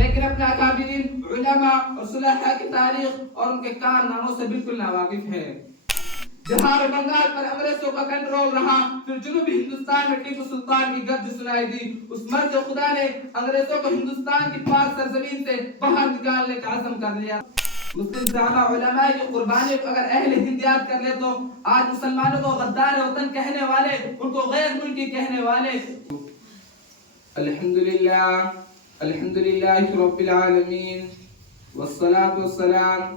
لیکن اپنے اکابرین علماء اور صلحاء کی تاریخ اور ان کے کارناموں سے بالکل ناواقف ہے۔ بہار و بنگال پر انگریزوں کا کنٹرول رہا، پھر جنوبی ہندوستان میں ٹیپو سلطان کی گرج سنائی دی۔ اس مرد خدا نے انگریزوں کو ہندوستان کی پاک سرزمین سے باہر نکالنے کا عزم کر لیا۔ مسلم صحابہ علماء کی قربانی کو اگر اہل ہند یاد کر لے تو آج مسلمانوں کو غدار وطن کہنے والے، ان کو غیر ملکی کہنے والے۔ الحمدللہ رب العالمین والصلاة والسلام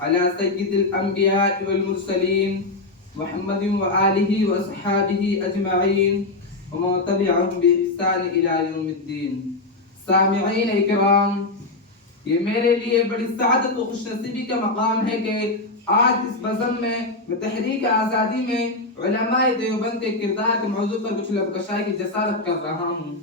على سید الانبیاء والمرسلین محمد وآلہ واصحابہ اجمعین ومن تبعهم بإحسان الى یوم الدین۔ سامعین اکرام، یہ میرے لیے بڑی سعادت و خوش نصیبی کا مقام ہے کہ آج اس بزم میں تحریک آزادی میں علماء دیوبند کے کردار کے موضوع پر کچھ لب کشائی کی جسارت کر رہا ہوں۔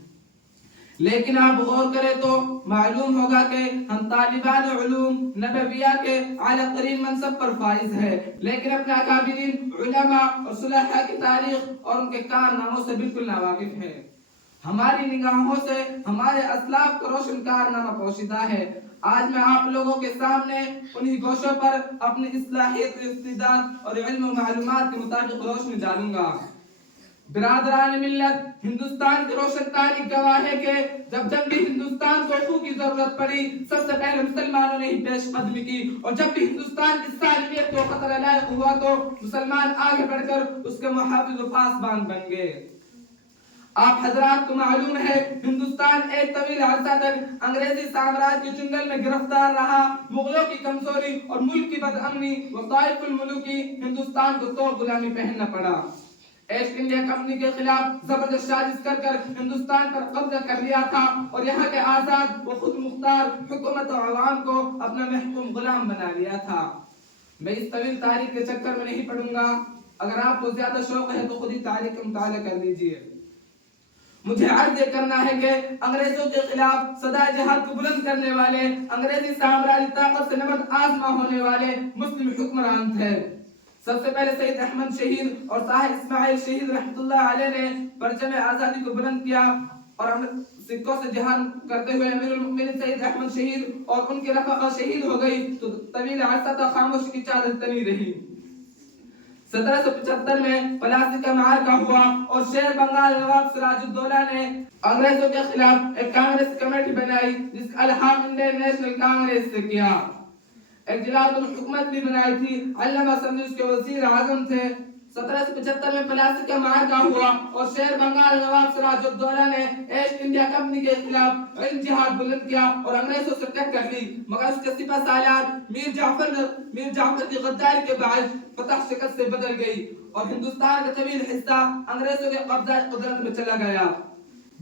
لیکن آپ غور کریں تو معلوم ہوگا کہ ہم طالبان علوم نبویہ کے اعلیٰ ترین منصب پر فائز ہے، لیکن اپنے اکابرین علماء اور صلحاء کی تاریخ اور ان کے کارناموں سے بالکل ناواقف ہے۔ ہماری نگاہوں سے ہمارے اسلاف کا روشن کارنامہ پوشیدہ ہے۔ آج میں آپ لوگوں کے سامنے انہی گوشوں پر اپنی اصلاحیت و استعداد اور علم و معلومات کے مطابق روشنی ڈالوں گا۔ برادران ملت، ہندوستان کی روشن تاریخ گواہ ہے کہ جب بھی ہندوستان کو اخو کی ضرورت پڑی، سب سے پہلے مسلمانوں نے ہی پیش قدمی کی، اور جب بھی ہندوستان کی سالمیت کو خطرہ لاحق ہوا تو مسلمان آگے بڑھ کر اس کے محافظ و پاسبان بن گئے۔ آپ حضرات کو معلوم ہے ہندوستان ایک طویل عرصہ تک انگریزی سامراج کے چنگل میں گرفتار رہا۔ مغلوں کی کمزوری اور ملک کی بدامنی و طائف الملوکی ہندوستان کو تو غلامی پہننا پڑا۔ ایسٹ انڈیا کمپنی کے خلاف زبردست سازش کر ہندوستان پر قبضہ کر لیا تھا اور یہاں کے آزاد و خود مختار حکومت و عوام کو اپنا محکوم غلام بنا لیا تھا۔ میں اس طویل تاریخ کے چکر میں نہیں پڑوں گا، اگر آپ کو زیادہ شوق ہے تو خود ہی تاریخ کا مطالعہ کر لیجئے۔ مجھے عرض یہ کرنا ہے کہ انگریزوں کے خلاف صدائے جہاد کو بلند کرنے والے، انگریزی سامراجی طاقت سے نمٹ آزما ہونے والے مسلم حکمران تھے۔ سب سے پہلے سید احمد شہید اور طاہر اسماعیل شہید رحمۃ اللہ علیہ نے پرچم آزادی کو بلند کیا اور سکھوں سے جہاد کرتے ہوئے امیر المؤمنین سید احمد شہید اور ان کے رفقا شہید ہو گئی تو طویل عرصہ تک خاموشی کی چادر تنی رہی۔ 1775 میں پلاسی کا معرکہ ہوا اور شیر بنگال نواب سراج الدولہ نے انگریزوں کے خلاف ایک کانگریس کمیٹی بنائی جس کا الہام انڈین نیشنل کانگریس سے کیا۔ ایک جلاد الحکومت بھی بنائی تھی، علامہ سندھی اس کے وزیر اعظم تھے۔ 1775 میں پلاسی کا معرکہ ہوا اور شیر بنگال نواب سراج الدولہ نے ایسٹ انڈیا کمپنی کے خلاف علم جہاد بلند کیا اور انگریزوں سے ٹکر لی، مگر اس کے سپہ سالار میر جعفر کی غداری کے باعث فتح شکست سے بدل گئی اور ہندوستان کا طویل حصہ انگریزوں کے قبضہ قدرت میں چلا گیا۔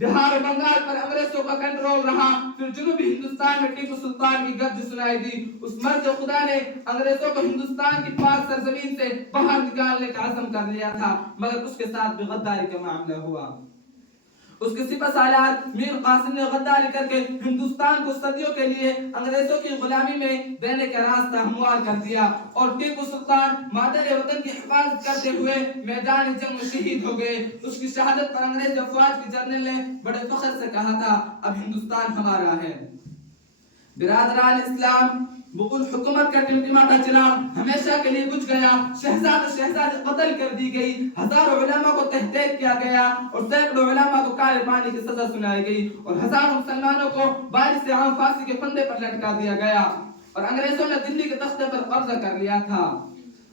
بہار و بنگال پر انگریزوں کا کنٹرول رہا، پھر جنوبی ہندوستان میں ٹیپو سلطان کی گرج سنائی دی۔ اس مرد خدا نے انگریزوں کو ہندوستان کی پاک سرزمین سے باہر نکالنے کا عزم کر لیا تھا، مگر اس کے ساتھ بھی غداری کا معاملہ ہوا۔ اس کے سپہ سالار میر قاسم نے غداری کر کے ہندوستان کو صدیوں کے لیے انگریزوں کی غلامی میں دینے کا راستہ ہموار کر دیا اور ٹیپو سلطان مادر وطن کی حفاظت کرتے ہوئے میدان جنگ میں شہید ہو گئے۔ اس کی شہادت پر انگریز افواج کے جنرل نے بڑے فخر سے کہا تھا، اب ہندوستان ہمارا ہے۔ برادران اسلام، مغل حکومت کا ٹمٹماتا چراغ ہمیشہ کے لیے بجھ گیا۔ شہزادی قتل کر دی گئی، ہزاروں علماء کو تحقیق کیا گیا اور سینکڑوں علماء کو کالے پانی کی سزا سنائی گئی اور ہزاروں مسلمانوں کو بارش عام پھانسی کے پھندے پر لٹکا دیا گیا اور انگریزوں نے دلی کے تختے پر قبضہ کر لیا تھا۔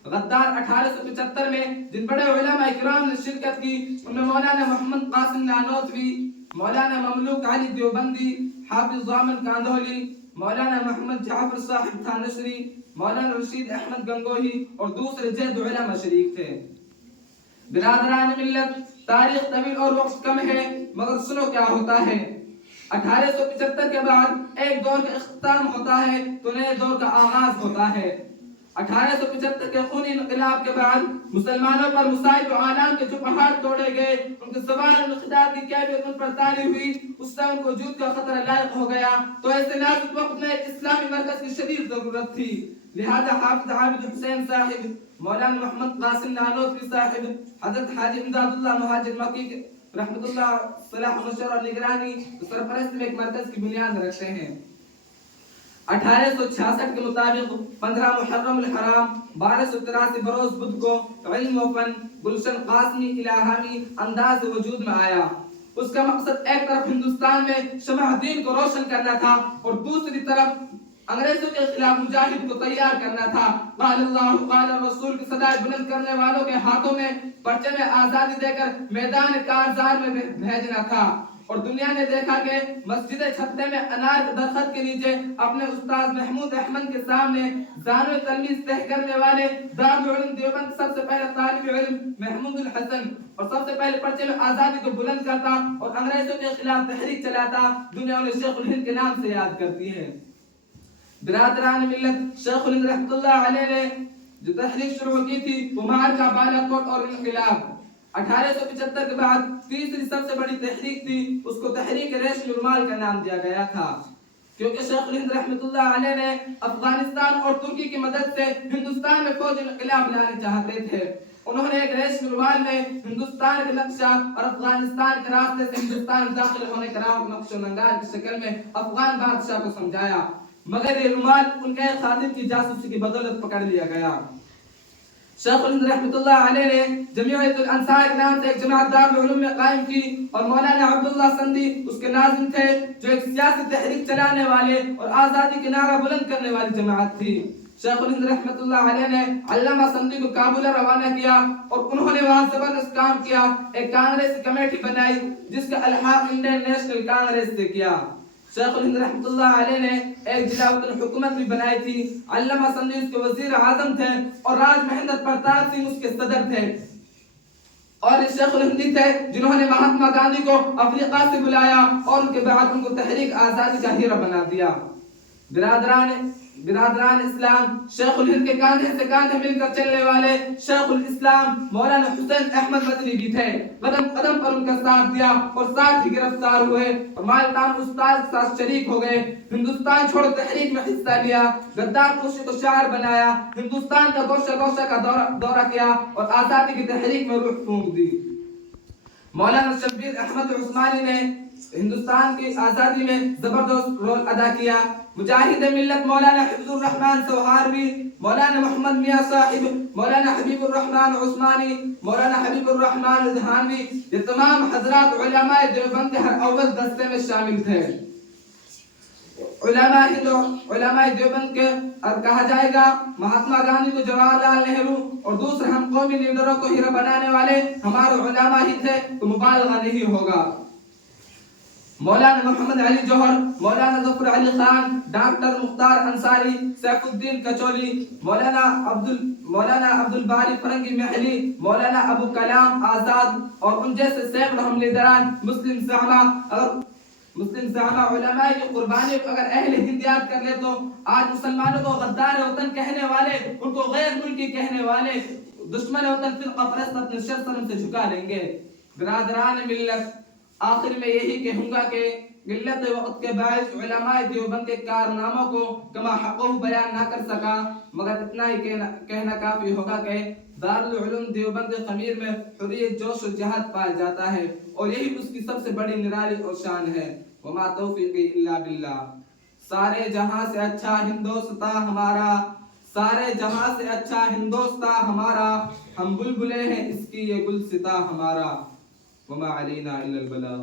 غدار 1875 میں جن بڑے علماء اکرام نے شرکت کی ان میں مولانا محمد قاسم نانوتوی، مولانا مملوک علی دیوبندی، حافظ ضامن کاندھولی، مولانا محمد جعفر صاحب تھانشری، مولانا رشید احمد گنگوہی اور دوسرے جید علماء شریک تھے۔ برادران ملت، تاریخ طویل اور وقت کم ہے، مگر سنو کیا ہوتا ہے۔ 1875 کے بعد ایک دور کا اختتام ہوتا ہے تو نئے دور کا آغاز ہوتا ہے۔ 1875 کے خونی انقلاب کے بعد مسلمانوں پر مصائب و آلام کے جو پہاڑ توڑے گئے، ان کے زوال انقلاب کی کیفیت ان پر طاری ہوئی، اس سے ان کو وجود کا خطرہ لاحق ہو گیا، تو ایسے نازک وقت میں ایک اسلامی مرکز کی شدید ضرورت تھی۔ لہذا حافظ عابد حسین صاحب، مولانا محمد قاسم نانوتوی صاحب، حضرت حاجی امداد اللہ مہاجر مکی رحمت اللہ صلاح مشور اور نگرانی سرپرست میں ایک مرکز کی بنیاد رکھتے ہیں۔ 1866 کے مطابق 15 محرم الحرام 1283 بروز بدھ کو علم و فن گلشن قاسمی الہامی انداز وجود میں آیا۔ اس کا مقصد ایک طرف ہندوستان میں شمع دین کو روشن کرنا تھا اور دوسری طرف انگریزوں کے خلاف مجاہد کو تیار کرنا تھا۔ قال اللہ قال رسول کی صدائے بلند کرنے والوں کے ہاتھوں میں پرچم آزادی دے کر میدان کارزار میں بھیجنا تھا۔ اور دنیا نے دیکھا کہ مسجد چھتے میں انار کے درخت کے نیچے اپنے استاد محمود احمد کے سامنے زانو تلمیذ طے کرنے والے دارالعلوم دیوبند سب سے پہلے طالب علم محمود الحسن اور سب سے پہلے پرچم آزادی کو بلند کرتا اور انگریزوں کے خلاف تحریک چلاتا، دنیا انہیں شیخ الہند کے نام سے یاد کرتی ہے۔ برادران ملت، شیخ الہند رحمۃ اللہ علیہ نے جو تحریک شروع کی تھی وہ معرکہ بالا کوٹ اور انقلاب 1875 کے بعد تیسری سب سے بڑی تحریک تھی۔ اس کو تحریک ریشمی رومال کا نام دیا گیا تھا، کیونکہ شیخ الہند رحمۃ اللہ علیہ نے افغانستان اور ترکی کی مدد سے ہندوستان میں فوج انقلاب لانا چاہتے تھے۔ انہوں نے ایک ریشمی رومال میں ہندوستان کا نقشہ اور افغانستان کے راستے سے ہندوستان داخل ہونے کا نقش و نگار کی شکل میں افغان بادشاہ کو سمجھایا، مگر یہ رومال ان کے خادم کی جاسوسی کی بدولت پکڑ لیا گیا۔ شیخ الہند رحمۃ اللہ علیہ نے جمعیت الانصار کے نام سے ایک جماعت دارالعلوم میں قائم کی اور مولانا عبداللہ سندھی اس کے ناظم تھے، جو ایک سیاسی تحریک چلانے والے اور آزادی کے نعرہ بلند کرنے والی جماعت تھی۔ شیخ الہند رحمۃ اللہ علیہ نے علامہ سندھی کو کابل روانہ کیا اور انہوں نے وہاں زبردست کام کیا، ایک کانگریس کمیٹی بنائی جس کا الحاق انڈین نیشنل کانگریس سے کیا۔ شیخ الہند رحمۃ اللہ علیہ نے ایک ضلع حکومت بھی بنائی تھی۔ علامہ سندھی اس کے وزیر اعظم تھے اور راج مہندر پرتاپ سنگھ اس کے صدر تھے، اور یہ شیخ الہندی تھے جنہوں نے مہاتما گاندھی کو افریقہ سے بلایا اور ان کے بعد ان کو تحریک آزادی کا ہیرو بنا دیا۔ برادران اسلام، شیخ الہند کے کاندھے سے کاندھے مل کر چلنے والے شیخ الاسلام مولانا حسین احمد مدنی بھی تھے۔ قدم قدم پر ان کا ساتھ دیا اور ساتھ ہی گرفتار ہوئے اور مالتان استاد کے ساتھ شریک ہو گئے۔ ہندوستان چھوڑو تحریک میں حصہ لیا، غدار کوشی کو شعار بنایا، ہندوستان کا گوشہ گوشہ کا دورہ کیا اور آزادی کی تحریک میں روح پھونک دی۔ مولانا شبیر احمد عثمانی نے ہندوستان کی آزادی میں زبردست رول ادا کیا۔ مجاہد ملت مولانا حفظ الرحمن سوہاروی، مولانا محمد میاں صاحب، مولانا حبیب الرحمن عثمانی، مولانا حبیب الرحمن الدھانوی، یہ تمام حضرات علماء دیوبند کے ہر اول دستے میں شامل تھے۔ علماء دیوبند کے اور کہا جائے گا مہاتما گاندھی کو جواہر لال نہرو اور دوسرے ہم قومی لیڈروں کو ہیرو بنانے والے ہمارے علماء ہی تھے تو مبالغہ نہیں ہوگا۔ مولانا محمد علی جوہر، مولانا ظفر علی خان، ڈاکٹر مختار انصاری، سیف الدین کچولی، مولانا عبد الباری فرنگی محلی، مولانا ابو کلام آزاد اور ان جیسے سینکڑوں ہم لیڈران مسلم زعما علماء کی قربانی کو اگر اہل ہند یاد کر لے تو آج مسلمانوں کو غدار وطن کہنے والے، ان کو غیر ملکی کہنے والے، دشمن وطن فرقہ پرست اپنے سر سرم سے جھکا لیں گے۔ برادران ملت، آخر میں یہی کہوں گا کہ قلت وقت کے باعث علماء دیوبند کے کارناموں کو کما حقہ بیان نہ کر سکا، مگر اتنا ہی کہنا کافی ہوگا کہ دارالعلوم دیوبند کے خمیر میں حریت، جوش و جہاد پایا جاتا ہے اور یہی اس کی سب سے بڑی نرالی اور شان ہے۔ وما توفیقی الا باللہ۔ سارے جہاں سے اچھا ہندوستان ہمارا، سارے جہاں سے اچھا ہندوستان ہمارا، ہم بلبلے ہیں اس کی یہ گلستاں ہمارا۔ وما علینا الا البلاغ۔